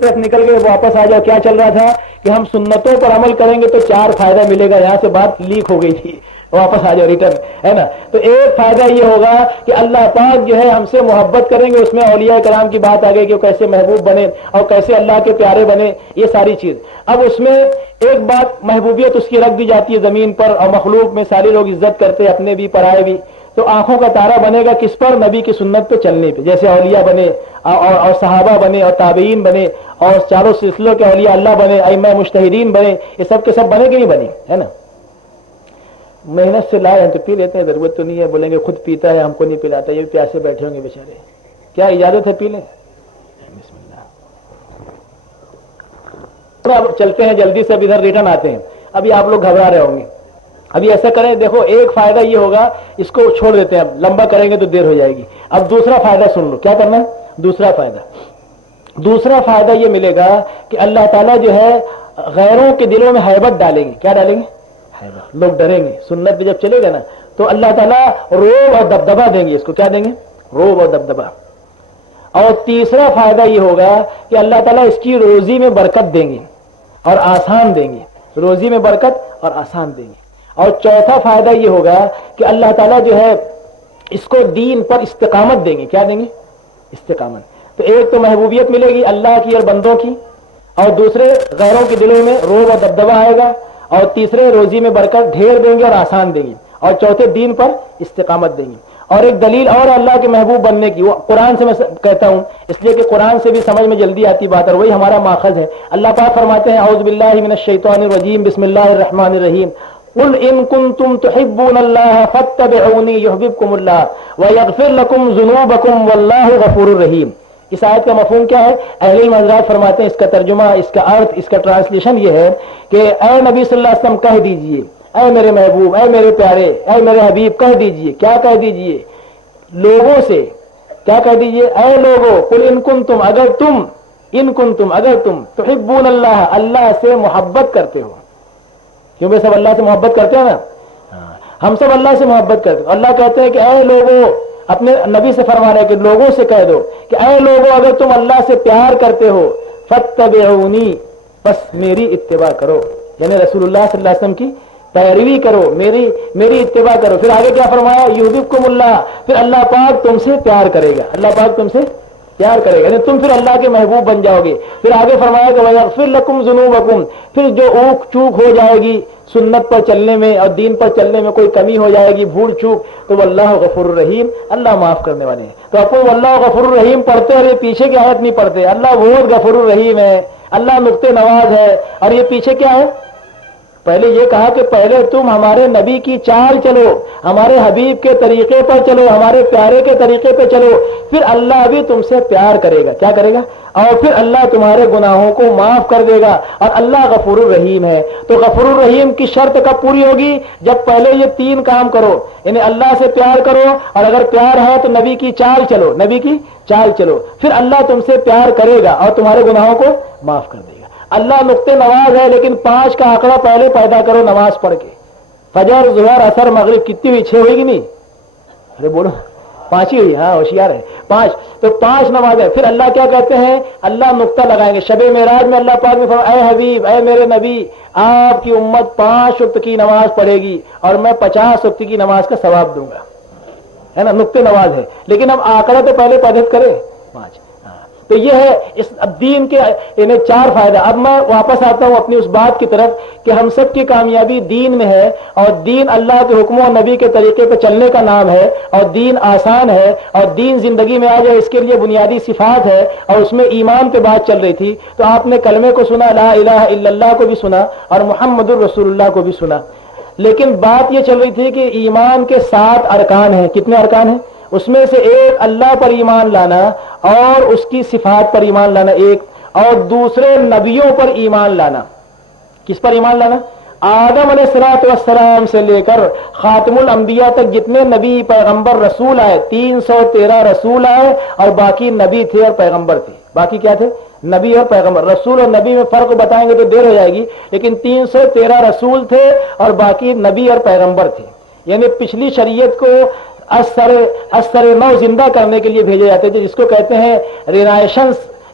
طرف نکل گئے واپس آ جاؤ. کیا چل رہا تھا کہ ہم سنتوں پر عمل کریں گے تو 4 فائدہ ملے گا. یہاں سے بات لیک ہو گئی تھی, واپس آ جاؤ ریٹرن, ہے نا. تو ایک فائدہ یہ ہوگا کہ اللہ پاک جو ہے ہم سے محبت کریں گے. اس میں اولیاء کرام کی بات آ گئی کہ وہ کیسے محبوب بنے اور کیسے اللہ کے پیارے بنے, یہ ساری چیز. اب اس میں ایک بات, محبوبیت اس کی رکھ دی جاتی ہے زمین پر, اور مخلوق میں سارے لوگ عزت کرتے ہیں, اپنے بھی پرائے بھی. تو آنکھوں کا تارا بنے گا کس پر؟ نبی کی سنت پہ چلنے پہ. جیسے اولیاء بنے اور صحابہ بنے اور تابعین بنے اور چاروں سلسلوں کے اولیاء اللہ بنے, ائمہ مجتہدین بنے, یہ سب کے سب بنے کہ نہیں بنے, ہے نا. محنت سے لائے ہیں تو پی لیتے ہیں, ضرورت تو نہیں ہے. بولیں گے خود پیتا ہے ہم کو نہیں پلاتا, یہ بھی پیاسے بیٹھے ہوں گے بیچارے. کیا اجازت ہے پی لیں؟ بسم اللہ. اب چلتے ہیں جلدی سے, اب ادھر ریٹرن آتے ہیں. ابھی آپ لوگ گھبرا رہے ہوں گے. ابھی ایسا کریں, دیکھو ایک فائدہ یہ ہوگا, اس کو چھوڑ دیتے ہیں, اب لمبا کریں گے تو دیر ہو جائے گی. اب دوسرا فائدہ سن لو. کیا کرنا ہے دوسرا فائدہ؟ دوسرا فائدہ یہ ملے گا کہ اللہ تعالیٰ جو ہے غیروں کے دلوں میں ہیبت ڈالیں گے. کیا ڈالیں گے؟ ہیبت. لوگ ڈریں گے. سنت پہ جب چلے گا نا تو اللہ تعالیٰ روب اور دبدبا دیں گے. اس کو کیا دیں گے؟ روب اور دبدبا. اور تیسرا فائدہ یہ ہوگا کہ اللہ تعالیٰ اس کی روزی میں برکت دیں گے اور آسان دیں گے. روزی میں برکت اور آسان دیں گے. اور چوتھا فائدہ یہ ہوگا کہ اللہ تعالیٰ جو ہے اس کو دین پر استقامت دیں گے. کیا دیں گے؟ استقامت. تو ایک تو محبوبیت ملے گی اللہ کی اور بندوں کی, اور دوسرے غیروں کے دلوں میں روب اور دبدبا آئے گا, اور تیسرے روزی میں برکت ڈھیر دیں گے اور آسان دیں گے, اور چوتھے دین پر استقامت دیں گے. اور ایک دلیل اور اللہ کے محبوب بننے کی, وہ قرآن سے میں کہتا ہوں اس لیے کہ قرآن سے بھی سمجھ میں جلدی آتی بات, اور وہی ہمارا ماخذ ہے. اللہ پاک فرماتے ہیں اعوذ باللہ من الشیطان الرجیم بسم اللہ الرحمن الرحیم قل ان کنتم تحبون اللہ فاتبعونی یحببکم اللہ ویغفر لکم ذنوبکم واللہ غفور الرحیم. اس آیت کا مفہوم کیا ہے؟ اہل علم حضرات فرماتے ہیں اس کا ترجمہ, اس کا ارتھ, اس کا ٹرانسلیشن یہ ہے کہ اے نبی صلی اللہ علیہ وسلم کہہ دیجئے, اے میرے محبوب, اے میرے پیارے, اے میرے حبیب, کہہ دیجئے. کیا کہہ دیجئے؟ لوگوں سے. کیا کہہ دیجئے؟ اے لوگوں, قل ان کنتم, اگر تم, ان کنتم اگر تم, تحبون اللہ, اللہ سے محبت کرتے ہو. کیونکہ سب اللہ سے محبت کرتے ہیں نا, ہم سب اللہ سے محبت کرتے ہیں. اللہ کہتے ہیں کہ اے لوگوں, اپنے نبی سے فرما رہے ہیں کہ لوگوں سے کہہ دو کہ اے لوگوں اگر تم اللہ سے پیار کرتے ہو فاتبعونی, بس میری اتباع کرو, یعنی رسول اللہ صلی اللہ علیہ وسلم کی پیروی کرو, میری اتباع کرو. پھر آگے کیا فرمایا؟ یحببکم اللہ, پھر اللہ پاک تم سے پیار کرے گا. اللہ پاک تم سے پیار کرے گا, یعنی تم پھر اللہ کے محبوب بن جاؤ گے. پھر آگے فرمایا کہ ویغفر لکم ذنوبکم, پھر جو اوک چوک ہو جائے گی سنت پر چلنے میں اور دین پر چلنے میں, کوئی کمی ہو جائے گی, بھول چوک, تو واللہ غفور الرحیم, اللہ معاف کرنے والے ہیں. تو اپنے واللہ غفور الرحیم پڑھتے اور یہ پیچھے کی آیت نہیں پڑھتے. اللہ بہت غفور الرحیم ہے, اللہ نقطۂ نواز ہے. اور یہ پیچھے کیا ہے؟ پہلے یہ کہا کہ پہلے تم ہمارے نبی کی چال چلو, ہمارے حبیب کے طریقے پر چلو, ہمارے پیارے کے طریقے پہ چلو, پھر اللہ بھی تم سے پیار کرے گا. کیا کرے گا؟ اور پھر اللہ تمہارے گناہوں کو معاف کر دے گا. اور اللہ غفور الرحیم ہے. تو غفور الرحیم کی شرط کب پوری ہوگی؟ جب پہلے یہ 3 کام کرو, یعنی اللہ سے پیار کرو, اور اگر پیار ہے تو نبی کی چال چلو, نبی کی چال چلو, پھر اللہ تم سے پیار کرے گا اور تمہارے گناہوں کو معاف کر دے گا. اللہ نقطۂ نواز ہے, لیکن 5 کا آنکڑا پہلے پیدا کرو نماز پڑھ کے. فجر, ظہر, عصر, مغرب کتنی ہوئی؟ 6 ہوئی کہ نہیں؟ ارے بولو 5 ہی ہوئی. ہاں ہوشیار ہے, 5. تو 5 نماز ہے. پھر اللہ کیا کہتے ہیں؟ اللہ نقطہ لگائیں گے. شب معراج میں اللہ پاک نے فرمایا اے حبیب, اے میرے نبی, آپ کی امت 5 وقت کی نماز پڑھے گی اور میں 50 وقت کی نماز کا ثواب دوں گا, ہے نا. نقطۂ نواز ہے, لیکن اب آنکڑا تو پہلے پیدا کرے 5. تو یہ ہے اس دین کے انہیں 4 فائدہ. اب میں واپس آتا ہوں اپنی اس بات کی طرف کہ ہم سب کی کامیابی دین میں ہے, اور دین اللہ کے حکم و نبی کے طریقے پہ چلنے کا نام ہے, اور دین آسان ہے, اور دین زندگی میں آ جائے اس کے لیے بنیادی صفات ہے. اور اس میں ایمان پہ بات چل رہی تھی تو آپ نے کلمے کو سنا, لا الہ الا اللہ کو بھی سنا, اور محمد الرسول اللہ کو بھی سنا. لیکن بات یہ چل رہی تھی کہ ایمان کے 7 ارکان ہیں. کتنے ارکان ہیں؟ اس میں سے ایک اللہ پر ایمان لانا اور اس کی صفات پر ایمان لانا ایک, اور دوسرے نبیوں پر ایمان لانا. کس پر ایمان لانا؟ آدم علیہ الصلوۃ والسلام سے لے کر خاتم الانبیاء تک جتنے نبی پیغمبر رسول آئے, 313 رسول آئے, اور باقی نبی تھے اور پیغمبر تھے. باقی کیا تھے؟ نبی اور پیغمبر. رسول اور نبی میں فرق بتائیں گے تو دیر ہو جائے گی, لیکن 313 رسول تھے اور باقی نبی اور پیغمبر تھے. یعنی پچھلی شریعت کو اثر نو زندہ کرنے کے لیے بھیجے جاتے تھے, جس کو کہتے ہیں رینائشنس,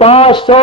500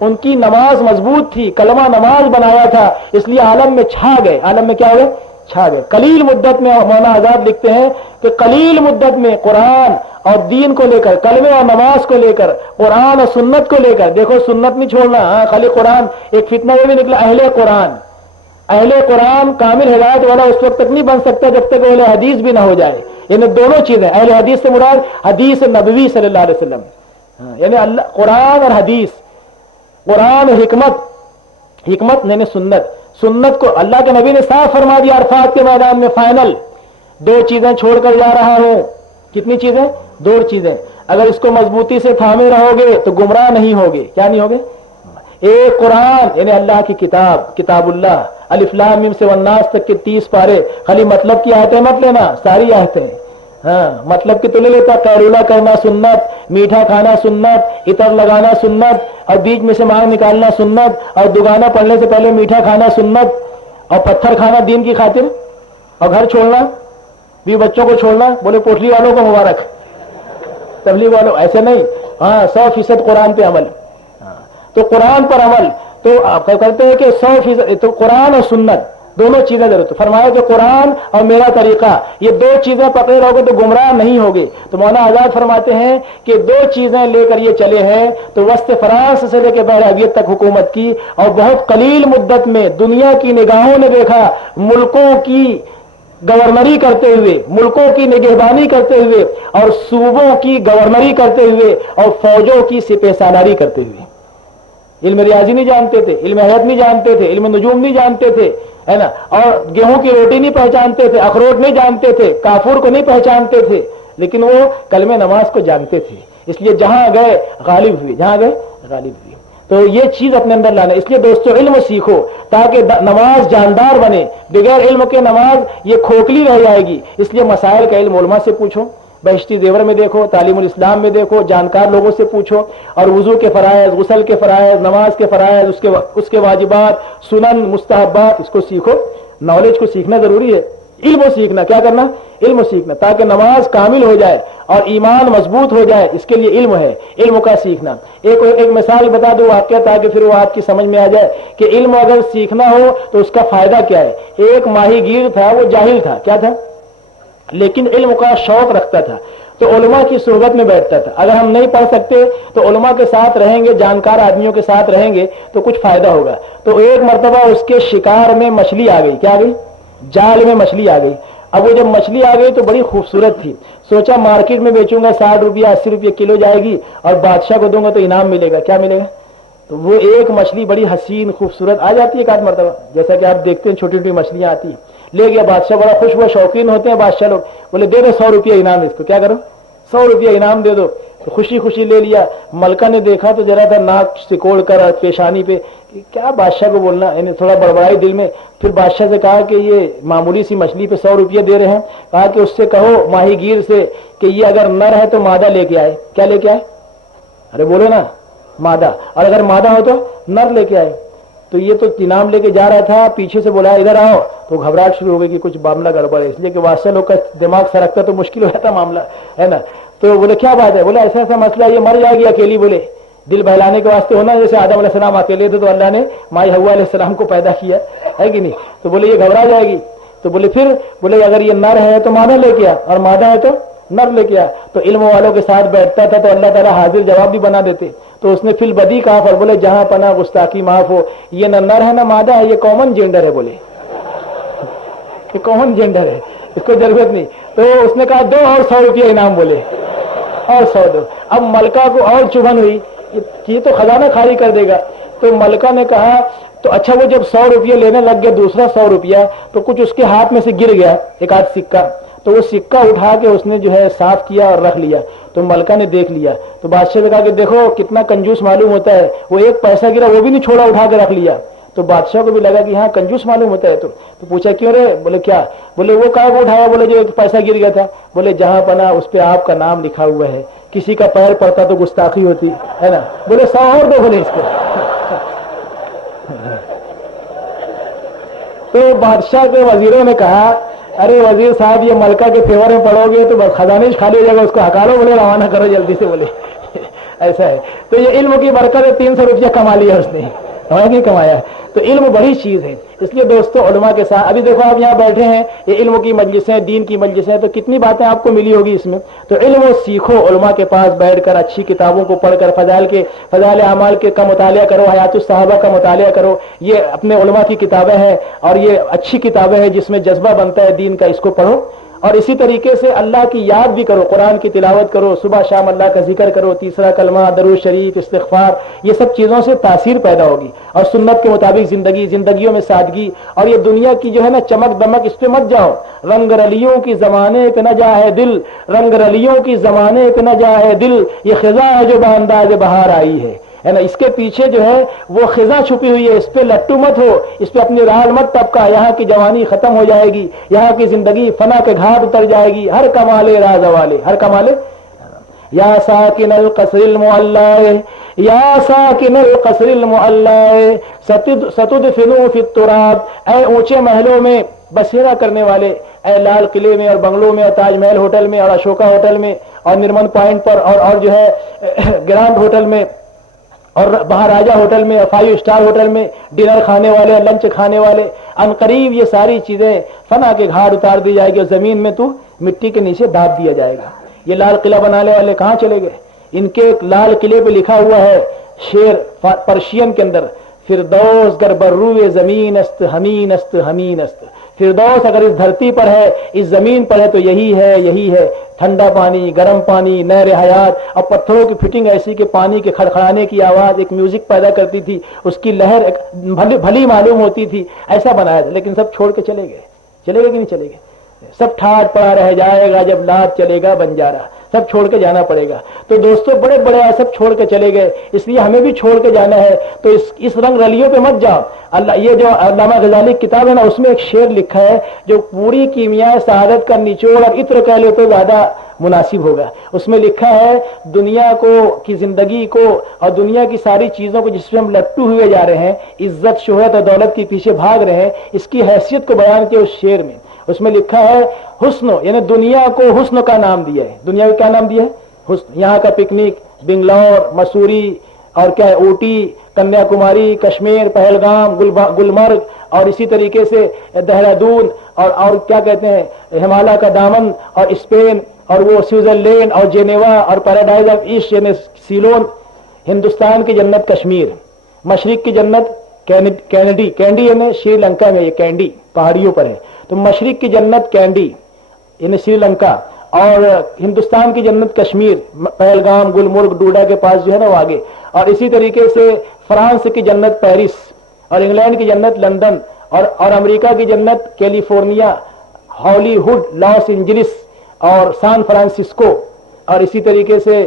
ان کی نماز مضبوط تھی, کلمہ نماز بنایا تھا, اس لیے عالم میں چھا گئے. عالم میں کیا ہو گئے؟ چھا گئے. قلیل مدت میں مولانا آزاد لکھتے ہیں کہ قلیل مدت میں قرآن اور دین کو لے کر, کلمے اور نماز کو لے کر, قرآن اور سنت کو لے کر, دیکھو سنت نہیں چھوڑنا, ہاں خالی قرآن. ایک فتنہ یہ بھی نکلا اہل قرآن. اہل قرآن کامل ہدایت والا اس وقت تک نہیں بن سکتا جب تک اہل حدیث بھی نہ ہو جائے. یعنی دونوں چیزیں, اہل حدیث سے مراد حدیث نبوی صلی اللہ علیہ وسلم, یعنی اللہ قرآن اور حدیث, قرآن حکمت, حکمت یعنی سنت. سنت کو اللہ کے نبی نے صاف فرما دیا عرفات کے میدان میں, فائنل 2 چیزیں چھوڑ کر جا رہا ہوں. کتنی چیزیں؟ 2 چیزیں. اگر اس کو مضبوطی سے تھامے رہو گے تو گمراہ نہیں ہوگے. کیا نہیں ہوگے؟ ایک قرآن یعنی اللہ کی کتاب, کتاب اللہ, الف لام میم سے والناس تک کے 30 پارے. خالی مطلب کی آیتیں مت لینا, ساری آیتیں. ہاں مطلب کی تو لے لیتا, قیلولہ کرنا سنت, میٹھا کھانا سنت, عطر لگانا سنت, اور بیچ میں سے مانگ نکالنا سنت, اور دگانا پڑھنے سے پہلے میٹھا کھانا سنت, اور پتھر کھانا دین کی خاطر, اور گھر چھوڑنا بھی, بچوں کو چھوڑنا. بولے پوٹلی والوں کو مبارک, تبلیغ والوں ایسے نہیں. ہاں 100% قرآن پہ عمل. تو قرآن پر عمل تو آپ کرتے ہیں کہ 100% تو قرآن اور سنت دونوں چیزیں ضرورت. فرمایا کہ قرآن اور میرا طریقہ, یہ 2 چیزیں پکڑے رہو گے تو گمراہ نہیں ہوگے. تو مولانا آزاد فرماتے ہیں کہ 2 چیزیں لے کر یہ چلے ہیں. تو وسط فرانس سے لے کے بحرحیت تک حکومت کی, اور بہت قلیل مدت میں دنیا کی نگاہوں نے دیکھا ملکوں کی گورنری کرتے ہوئے, ملکوں کی نگہبانی کرتے ہوئے, اور صوبوں کی گورنری کرتے ہوئے, اور فوجوں کی سپہ سالاری کرتے ہوئے. علم ریاضی نہیں جانتے تھے, علم حیات نہیں جانتے تھے, علم نجوم نہیں جانتے تھے, ہے نا, اور گیہوں کی روٹی نہیں پہچانتے تھے, اخروٹ نہیں جانتے تھے, کافور کو نہیں پہچانتے تھے, لیکن وہ کلمہ نماز کو جانتے تھے. اس لیے جہاں گئے غالب ہوئے, جہاں گئے غالب ہوئے. تو یہ چیز اپنے اندر لانا. اس لیے دوستو علم سیکھو تاکہ نماز جاندار بنے. بغیر علم کے نماز یہ کھوکھلی رہ جائے گی. اس لیے مسائل کا علم علماء سے پوچھو, بہشتی زیور میں دیکھو, تعلیم الاسلام میں دیکھو, جانکار لوگوں سے پوچھو. اور وضو کے فرائض, غسل کے فرائض, نماز کے فرائض, اس کے واجبات, سنن, مستحبات, اس کو سیکھو. نالج کو سیکھنا ضروری ہے. علم و سیکھنا, کیا کرنا؟ علم و سیکھنا, تاکہ نماز کامل ہو جائے اور ایمان مضبوط ہو جائے. اس کے لیے علم ہے, علم کا سیکھنا. ایک مثال بتا دو واقعہ تاکہ پھر وہ آپ کی سمجھ میں آ جائے کہ علم اگر سیکھنا ہو تو اس کا فائدہ کیا ہے. ایک ماہی گیر تھا, وہ جاہل تھا. کیا تھا؟ لیکن علم کا شوق رکھتا تھا, تو علماء کی صحبت میں بیٹھتا تھا. اگر ہم نہیں پڑھ سکتے تو علماء کے ساتھ رہیں گے, جانکار آدمیوں کے ساتھ رہیں گے تو کچھ فائدہ ہوگا. تو ایک مرتبہ اس کے شکار میں مچھلی آ گئی. کیا آ گئی؟ جال میں مچھلی آ گئی. اب وہ جب مچھلی آ گئی تو بڑی خوبصورت تھی. سوچا مارکیٹ میں بیچوں گا, 60 روپیہ 80 روپیہ کلو جائے گی, اور بادشاہ کو دوں گا تو انعام ملے گا. کیا ملے گا؟ تو وہ ایک مچھلی بڑی حسین خوبصورت آ جاتی ہے ایک آدھ مرتبہ, جیسا کہ آپ دیکھتے ہیں چھوٹی چھوٹی مچھلیاں آتی ہیں. لے گیا بادشاہ, بڑا خوش ہوا, شوقین ہوتے ہیں بادشاہ لوگ. بولے دے دو 100 روپیہ انعام اس کو. کیا کرو؟ 100 روپیہ انعام دے دو. تو خوشی خوشی لے لیا. ملکہ نے دیکھا تو ذرا تھا ناک سکوڑ کر پیشانی پہ, کیا بادشاہ کو بولنا, یعنی تھوڑا بڑبڑائی دل میں. پھر بادشاہ سے کہا کہ یہ معمولی سی مچھلی پہ 100 روپیہ دے رہے ہیں. کہا کہ اس سے کہو ماہی گیر سے کہ یہ اگر نر ہے تو مادہ لے کے آئے. کیا لے کے آئے؟ ارے بولو نا, مادہ. اور اگر مادہ ہو تو نر لے کے آئے. تو یہ تو انعام لے کے جا رہا تھا, پیچھے سے بولا ادھر آؤ, تو گھبراہٹ شروع ہو گئی کہ کچھ معاملہ گڑبڑ ہے. اس لیے کہ بادشاہ لوگ کا دماغ سرکتا تو مشکل ہو جاتا معاملہ, ہے نا. تو بولے کیا بات ہے؟ بولے ایسا ایسا مسئلہ, یہ مر جائے گی اکیلی. بولے دل بہلانے کے واسطے ہونا, جیسے آدم علیہ السلام اکیلے تھے تو اللہ نے مائی حوا علیہ السلام کو پیدا کیا ہے کہ نہیں. تو بولے یہ گھبرا جائے گی. تو بولے پھر بولے اگر یہ نر ہے تو مادہ لے کے آ, اور مادہ ہے تو نر لے کے آ. تو علم والوں کے ساتھ بیٹھتا تھا تو اللہ تعالیٰ حاضر جواب بھی بنا دیتے. تو اس نے فی البدی کہا, پر بولے جہاں پناہ گستاخی معاف ہو, یہ نہ نر ہے نہ مادہ ہے, یہ کامن جینڈر ہے. بولے یہ کامن جینڈر ہے, اس کو ضرورت نہیں. تو اس نے کہا دو اور 100 روپیہ انعام. بولے اور 100 دو. اب ملکہ کو اور چبھن ہوئی, یہ تو خزانہ خالی کر دے گا. تو ملکہ نے کہا تو اچھا, وہ جب 100 روپیہ لینے لگ گیا, دوسرا 100 روپیہ, تو کچھ اس کے ہاتھ میں سے گر گیا, ایک آدھ سکہ. تو وہ سکہ اٹھا کے اس نے جو ہے صاف کیا اور رکھ لیا. تو ملکہ نے دیکھ لیا. تو بادشاہ نے کہا کہ دیکھو کتنا کنجوس معلوم ہوتا ہے, وہ ایک پیسہ گرا وہ بھی نہیں چھوڑا, اٹھا کے رکھ لیا. تو بادشاہ کو بھی لگا کہ ہاں کنجوس معلوم ہوتا ہے. تو پوچھا کیوں رے؟ بولے کیا؟ بولے وہ کہاں کو اٹھایا؟ بولے جو ایک پیسہ گر گیا تھا. بولے جہاں پناہ اس پہ آپ کا نام لکھا ہوا ہے, کسی کا پیر پڑتا تو گستاخی ہوتی ہے نا. بولے 100 اور دو. بولے اس کو. تو بادشاہ کے وزیروں نے کہا ارے وزیر صاحب یہ ملکہ کے فیور میں پڑھو گے تو خزانہ خالی ہو جائے گا, اس کو ہکالو. بولے روانہ کرو جلدی سے. بولے ایسا ہے. تو یہ علم کی برکت ہے, 300 روپیہ کما لیا اس نے, نہیں کمایا. تو علم بڑی چیز ہے. اس لیے دوستو علماء کے ساتھ, ابھی دیکھو آپ یہاں بیٹھے ہیں, یہ علم کی مجلسیں, دین کی مجلسیں, تو کتنی باتیں آپ کو ملی ہوگی اس میں. تو علم سیکھو, علماء کے پاس بیٹھ کر اچھی کتابوں کو پڑھ کر فضائل اعمال کے کا مطالعہ کرو, حیات الصحابہ کا مطالعہ کرو. یہ اپنے علماء کی کتابیں ہیں اور یہ اچھی کتابیں ہیں جس میں جذبہ بنتا ہے دین کا, اس کو پڑھو. اور اسی طریقے سے اللہ کی یاد بھی کرو, قرآن کی تلاوت کرو, صبح شام اللہ کا ذکر کرو, تیسرا کلمہ, درود شریف, استغفار, یہ سب چیزوں سے تاثیر پیدا ہوگی. اور سنت کے مطابق زندگیوں میں سادگی, اور یہ دنیا کی جو ہے نا چمک دمک, اس پہ مت جاؤ. رنگ رلیوں کی زمانے پہ نہ جائے دل, رنگ رلیوں کی زمانے پہ نہ جائے دل, یہ خزاں ہے جو بانداز بہار آئی ہے نا. اس کے پیچھے جو ہے وہ خزاں چھپی ہوئی ہے, اس پہ لٹو مت ہو, اس پہ اپنی رال مت ٹپکا. یہاں کی جوانی ختم ہو جائے گی, یہاں کی زندگی فنا کے گھاٹ اتر جائے گی. ہر کمالے راز والے, ہر کمالے. یا ساکن القصر المعلا, یا ساکن القصر المعلا ستدفنوا فی التراب, اے اونچے محلوں میں بسیرا کرنے والے, اے لال قلعے میں اور بنگلوں میں اور تاج محل ہوٹل میں اور اشوکا ہوٹل میں اور نرمن پوائنٹ پر اور جو ہے گرانڈ ہوٹل میں اور مہاراجہ ہوٹل میں, 5 اسٹار ہوٹل میں ڈنر کھانے والے, لنچ کھانے والے, عنقریب یہ ساری چیزیں فنا کے گھاٹ اتار دی جائے گی اور زمین میں تو مٹی کے نیچے داب دیا جائے گا. یہ لال قلعہ بنانے والے کہاں چلے گئے؟ ان کے لال قلعے پہ لکھا ہوا ہے شعر پرشین کے اندر, فردوس گر بروئے زمین است ہمین است ہمین است. فردوس اگر اس دھرتی پر ہے, اس زمین پر ہے, تو یہی ہے, یہی ہے. ٹھنڈا پانی, گرم پانی, نہر حیات, اور پتھروں کی فٹنگ ایسی کہ پانی کے کھڑکھڑانے کی آواز ایک میوزک پیدا کرتی تھی, اس کی لہر بھلی معلوم ہوتی تھی. ایسا بنایا تھا, لیکن سب چھوڑ کے چلے گئے. چلے گئے کہ نہیں چلے گئے؟ سب ٹھاٹ پڑا رہ جائے گا جب لات چلے گا بنجارا, سب چھوڑ کے جانا پڑے گا. تو دوستوں بڑے بڑے سب چھوڑ کے چلے گئے, اس لیے ہمیں بھی چھوڑ کے جانا ہے. تو اس رنگ رلیوں پہ مت جاؤ. اللہ, یہ جو علامہ غزالی کی کتاب ہے نا, اس میں ایک شعر لکھا ہے جو پوری کیمیا سعادت کا نچوڑ اور عطر کہہ لے تو زیادہ مناسب ہوگا. اس میں لکھا ہے دنیا کو کی زندگی کو اور دنیا کی ساری چیزوں کو جس پہ ہم لٹو ہوئے جا رہے ہیں, عزت شہرت اور دولت کے پیچھے بھاگ رہے ہیں, اس کی حیثیت کو بیان کیا اس شعر میں. اس میں لکھا ہے حسن, یعنی دنیا کو حسن کا نام دیا ہے. دنیا کو کیا نام دیا ہے؟ حسن. یہاں کا پکنک, بنگلور, مسوری اور کیا ہے, اوٹی, کنیا کماری, کشمیر, پہلگام, گلمرگ, اور اسی طریقے سے دہرادون, اور کیا کہتے ہیں ہمالیہ کا دامن, اور اسپین, اور وہ سوئٹزرلینڈ, اور جینیوا, اور پیراڈائز آف ایسٹ یعنی سیلون. ہندوستان کی جنت کشمیر, مشرق کی جنت کینڈی یعنی شری لنکا میں, یہ کینڈی پہاڑیوں پر ہے. تو مشرق کی جنت کینڈی یعنی سری لنکا, اور ہندوستان کی جنت کشمیر, پہلگام, گلمرگ, ڈوڈا کے پاس جو ہے نا وہ آگے. اور اسی طریقے سے فرانس کی جنت پیرس, اور انگلینڈ کی جنت لندن, اور امریکہ کی جنت کیلیفورنیا, ہالی ووڈ, لاس اینجلس اور سان فرانسسکو, اور اسی طریقے سے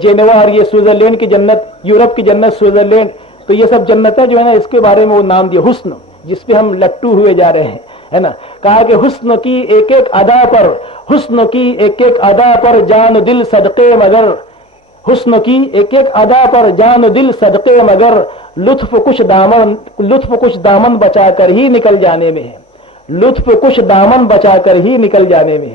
جینیوا, اور یہ سوئٹزرلینڈ کی جنت, یورپ کی جنت سوئٹزرلینڈ. تو یہ سب جنتیں جو ہے نا اس کے بارے میں وہ نام دیا حسن, جس پہ ہم لٹو ہوئے جا رہے ہیں, ہے نا. کہا کہ حسن کی ایک ایک ادا پر, حسن کی ایک ایک ادا پر جان دل صدقے مگر, حسن کی ایک ایک ادا پر جان دل صدقے مگر, لطف کچھ دامن بچا کر ہی نکل جانے میں ہے, لطف کچھ دامن بچا کر ہی نکل جانے میں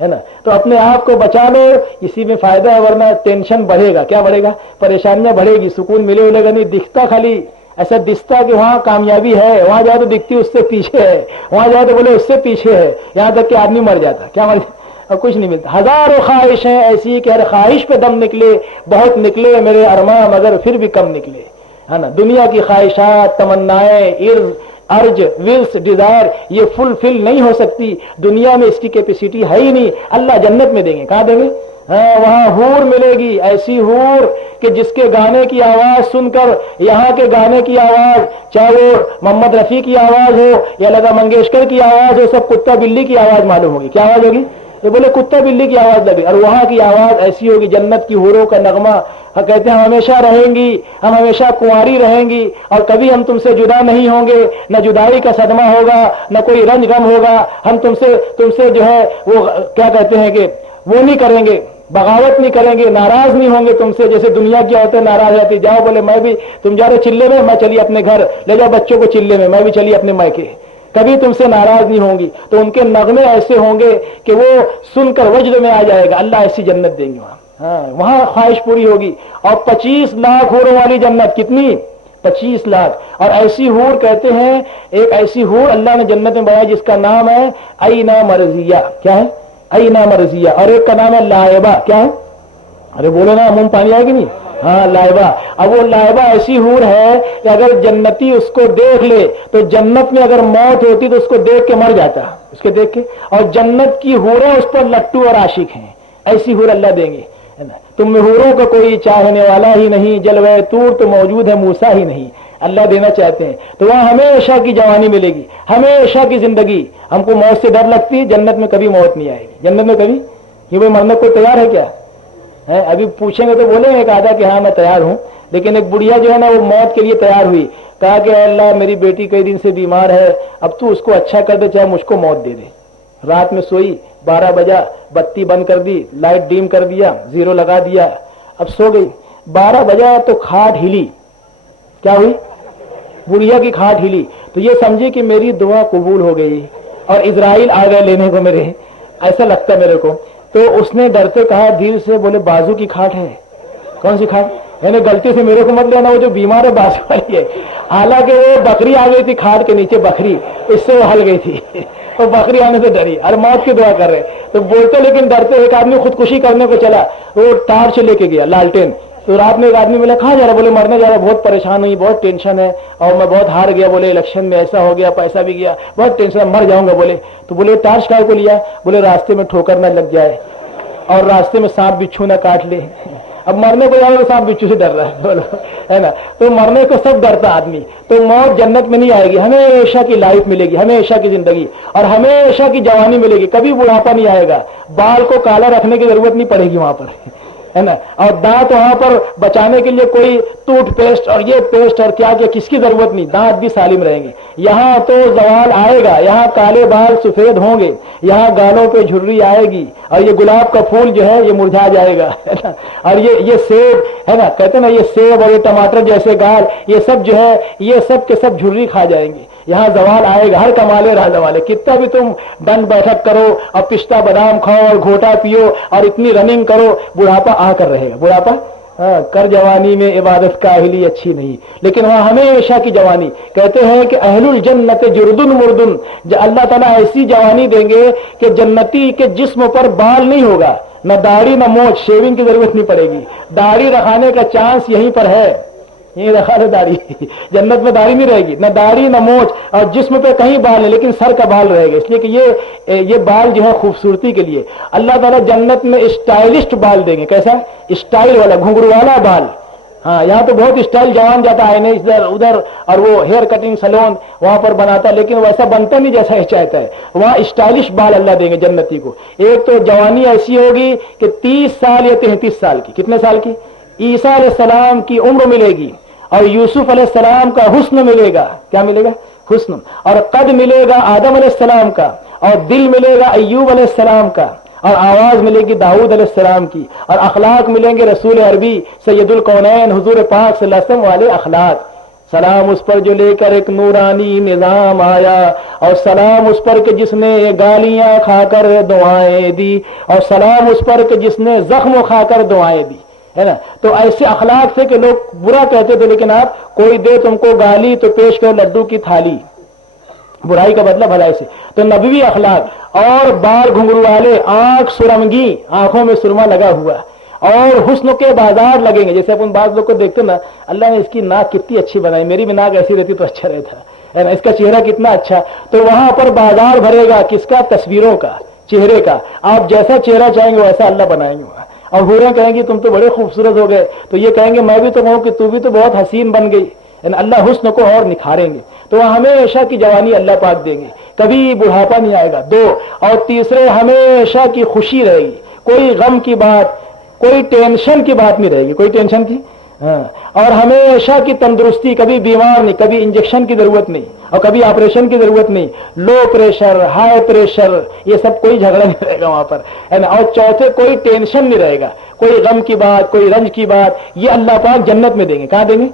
ہے نا. تو اپنے آپ کو بچا لو, اسی میں فائدہ ہے, ورنہ ٹینشن بڑھے گا. کیا بڑھے گا؟ پریشانیاں بڑھے گی. سکون ملے گا نہیں, دکھتا خالی ایسا دستا کہ وہاں کامیابی ہے, وہاں جائے تو دکھتی اس سے پیچھے ہے, وہاں جائے تو بولے اس سے پیچھے ہے, یہاں تک کہ آدمی مر جاتا. کیا مر جاتا؟ اور کچھ نہیں ملتا. ہزاروں خواہشیں ایسی کہ ہر خواہش پہ دم نکلے, بہت نکلے میرے ارماں مگر پھر بھی کم نکلے, ہے نا. دنیا کی خواہشات, تمنائیں, ارج, ولس, ڈیزائر, یہ فل نہیں ہو سکتی. دنیا میں اس کی کیپیسٹی ہے ہی نہیں. اللہ جنت میں دیں گے. کہاں دیں گے؟ ہاں, وہاں حور ملے گی, ایسی حور کہ جس کے گانے کی آواز سن کر یہاں کے گانے کی آواز, چاہے وہ محمد رفیع کی آواز ہو یا لتا منگیشکر کی آواز ہو, سب کتا بلی کی آواز معلوم ہوگی. کیا آواز ہوگی؟ یہ بولے کتا بلی کی آواز لگی, اور وہاں کی آواز ایسی ہوگی, جنت کی حوروں کا نغمہ. کہتے ہیں ہم ہمیشہ رہیں گی, ہم ہمیشہ کنواری رہیں گی, اور کبھی ہم تم سے جدا نہیں ہوں گے, نہ جدائی کا صدمہ ہوگا, نہ کوئی رنج غم ہوگا. ہم تم سے جو ہے وہ کیا کہتے ہیں کہ وہ نہیں کریں گے, بغاوت نہیں کریں گے, ناراض نہیں ہوں گے تم سے, جیسے دنیا کی عورتیں ناراض رہتی. جاؤ بولے میں بھی, تم جا رہے چلے میں, میں چلی اپنے گھر, لے جاؤ بچوں کو چلے میں بھی چلی اپنے مائکے, کبھی تم سے ناراض نہیں ہوں گی. تو ان کے نغمے ایسے ہوں گے کہ وہ سن کر وجد میں آ جائے گا. اللہ ایسی جنت دیں گے وہاں. ہاں وہاں خواہش پوری ہوگی. اور 25 لاکھ حوروں والی جنت. کتنی؟ 25 لاکھ. اور ایسی حور کہتے ہیں ایک ایسی حور اللہ نے جنت میں بنایا جس کا نام ہے عینہ مرضیہ. کیا ہے؟ عینہ مرضیہ. اور ایک کا نام ہے لائبہ. کیا ہے؟ ارے بولو نا، منہ پانی آئے گی نہیں. ہاں لائبہ. اب وہ لائبہ ایسی حور ہے کہ اگر جنتی اس کو دیکھ لے تو جنت میں اگر موت ہوتی تو اس کو دیکھ کے مر جاتا، اس کے دیکھ کے. اور جنت کی حوریں اس پر لٹو اور عاشق ہیں. ایسی حور اللہ دیں گے. تم میں حوروں کا کوئی چاہنے والا ہی نہیں، جلوہ طور تو موجود ہے موسیٰ ہی نہیں. اللہ دینا چاہتے ہیں تو وہاں ہمیشہ کی جوانی ملے گی، ہمیشہ کی زندگی. ہم کو موت سے ڈر لگتی ہے، جنت میں کبھی موت نہیں آئے گی. جنت میں کبھی یہ وہ مرنے کو تیار ہے کیا ہے؟ ابھی پوچھیں گے تو بولیں ایک آدھا کہ ہاں میں تیار ہوں. لیکن ایک بڑھیا جو ہے نا وہ موت کے لیے تیار ہوئی. کہا کہ اللہ میری بیٹی کئی دن سے بیمار ہے، اب تو اس کو اچھا کر دے، چاہے مجھ کو موت دے دے. رات میں سوئی، 12 بجا، بتی بند کر دی، لائٹ ڈیم کر دیا، زیرو لگا دیا، اب سو گئی. 12 بجا تو کھاٹ ہلی. کیا ہوئی؟ بڑھیا کی کھاٹ ہلی. تو یہ سمجھی کہ میری دعا قبول ہو گئی اور اسرائیل آ گئے لینے کو میرے. ایسا لگتا میرے کو. تو اس نے ڈرتے کہا دھیر سے، بولے بازو کی کھاٹ ہے. کون سی کھاٹ؟ یعنی غلطی سے میرے کو مت لینا، وہ جو بیمار ہے بازو والی ہے. حالانکہ وہ بکری آ گئی تھی کھاٹ کے نیچے، بکری اس سے وہ ہل گئی تھی. تو بکری آنے سے ڈری اور موت کی دعا کر رہے. تو بولتے لیکن ڈرتے. ایک آدمی خودکشی کرنے کو چلا، وہ ٹارچ لے کے گیا، لالٹین. تو رات میں ایک آدمی بولا کہاں جا رہا؟ بولے مرنے جا رہا، بہت پریشان ہوئی، بہت ٹینشن ہے اور میں بہت ہار گیا. بولے الیکشن میں ایسا ہو گیا، پیسہ بھی گیا، بہت ٹینشن، مر جاؤں گا. بولے تو بولے ٹارچ کائے کو لیا؟ بولے راستے میں ٹھوکر نہ لگ جائے اور راستے میں سانپ بچھو نہ کاٹ لے. اب مرنے کو جاؤ تو سانپ بچھو سے ڈر رہا ہے، بولو ہے نا. تو مرنے کو سب ڈرتا آدمی. تو موت جنت میں نہیں آئے گی، ہمیشہ کی لائف ملے گی، ہمیشہ کی زندگی اور ہمیشہ کی جوانی ملے گی. کبھی بڑھاپا نہیں آئے گا. بال کو کالا رکھنے کی ضرورت نہیں پڑے گی وہاں پر، ہے نا. اور دانت وہاں پر بچانے کے لیے کوئی ٹوتھ پیسٹ اور یہ پیسٹ اور کیا کس کی ضرورت نہیں. دانت بھی سالم رہیں گے. یہاں تو زوال آئے گا، یہاں کالے بال سفید ہوں گے، یہاں گالوں پہ جھرری آئے گی اور یہ گلاب کا پھول جو ہے یہ مرجھا جائے گا. اور یہ سیب ہے نا، کہتے ہیں نا یہ سیب اور یہ ٹماٹر جیسے گال، یہ سب جو ہے یہ سب کے سب جھرری کھا جائیں گے. یہاں زوال آئے گا، ہر کمالے رہا زوالے. کتنا بھی تم ڈنڈ بیٹھک کرو اور پستہ بادام کھاؤ اور گھوٹا پیو اور اتنی رننگ کرو، بڑھاپا آ کر رہے گا. بڑھاپا کر جوانی میں عبادت کاہلی اچھی نہیں. لیکن وہاں ہمیشہ کی جوانی. کہتے ہیں کہ اہل الجنت جردن مردن، اللہ تعالیٰ ایسی جوانی دیں گے کہ جنتی کے جسم پر بال نہیں ہوگا، نہ داڑھی نہ مونچھ، شیونگ کی ضرورت نہیں پڑے گی. داڑھی رکھانے کا چانس یہیں پر ہے، یہیں رکھا ہے داڑھی. جنت میں داڑھی نہیں رہے گی، نہ داڑھی نہ مونچھ، اور جسم پہ کہیں بال نہیں لیکن سر کا بال رہے گا. اس لیے کہ یہ بال جو ہے خوبصورتی کے لیے. اللہ تعالیٰ جنت میں اسٹائلسٹ بال دیں گے. کیسا؟ اسٹائل والا، گھنگرو والا بال. ہاں یہاں تو بہت اسٹائل جوان جاتا ہے نا ادھر ادھر، اور وہ ہیئر کٹنگ سلون وہاں پر بناتا ہے، لیکن ویسا بنتا نہیں جیسا یہ چاہتا ہے. وہاں اسٹائلش بال اللہ دیں گے جنتی کو. ایک تو جوانی ایسی ہوگی کہ 30 سال یا 33 سال کی. کتنے سال کی؟ عیسیٰ علیہ السلام کی عمر ملے گی اور یوسف علیہ السلام کا حسن ملے گا. کیا ملے گا؟ حسن. اور قد ملے گا آدم علیہ السلام کا، اور دل ملے گا ایوب علیہ السلام کا، اور آواز ملے گی داؤد علیہ السلام کی، اور اخلاق ملیں گے رسول عربی سید الکونین حضور پاک صلی اللہ علیہ وسلم والے اخلاق. سلام اس پر جو لے کر ایک نورانی نظام آیا، اور سلام اس پر کہ جس نے گالیاں کھا کر دعائیں دی، اور سلام اس پر کہ جس نے زخم کھا کر دعائیں دی، ہے نا. تو ایسے اخلاق تھے کہ لوگ برا کہتے تھے، لیکن آپ کوئی دے تم کو گالی تو پیش کرو لڈو کی تھالی، برائی کا بدلہ بھلائی سے. تو نبوی اخلاق. اور بال گھنگرو والے، آنکھ سرمگی، آنکھوں میں سرما لگا ہوا، اور حسن کے بازار لگیں گے. جیسے اپن بعض لوگ کو دیکھتے نا، اللہ نے اس کی ناک کتنی اچھی بنائی، میری بھی ناک ایسی رہتی تو اچھا رہتا ہے نا، اس کا چہرہ کتنا اچھا. تو وہاں پر بازار بھرے گا کس کا؟ تصویروں کا، چہرے کا. آپ جیسا چہرہ چاہیں گے ویسا اللہ بنائیں گے. اور حوریں کہیں گی تم تو بڑے خوبصورت ہو گئے، تو یہ کہیں گے میں بھی تو کہوں کہ تو بھی تو بہت حسین بن گئی. اللہ حسن کو اور نکھاریں گے. تو وہ ہمیشہ کی جوانی اللہ پاک دیں گے، کبھی بڑھاپا نہیں آئے گا. 2 اور تیسرے ہمیشہ کی خوشی رہے گی، کوئی غم کی بات، کوئی ٹینشن کی بات نہیں رہے گی، کوئی ٹینشن کی. اور ہمیشہ کی تندرستی، کبھی بیمار نہیں، کبھی انجیکشن کی ضرورت نہیں اور کبھی آپریشن کی ضرورت نہیں. لو پریشر، ہائی پریشر، یہ سب کوئی جھگڑا نہیں رہے گا وہاں پر، ہے نا. اور چوتھے کوئی ٹینشن نہیں رہے گا، کوئی غم کی بات، کوئی رنج کی بات. یہ اللہ پاک جنت میں دیں گے. کہاں دیں گے؟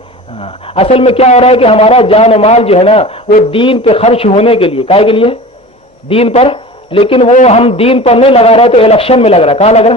اصل میں کیا ہو رہا ہے کہ ہمارا جان و مال جو ہے نا وہ دین پہ خرچ ہونے کے لیے، کائے کے لیے؟ دین پر. لیکن وہ ہم دین پر نہیں لگا رہے تو الیکشن میں لگ رہا. کہاں لگ رہا؟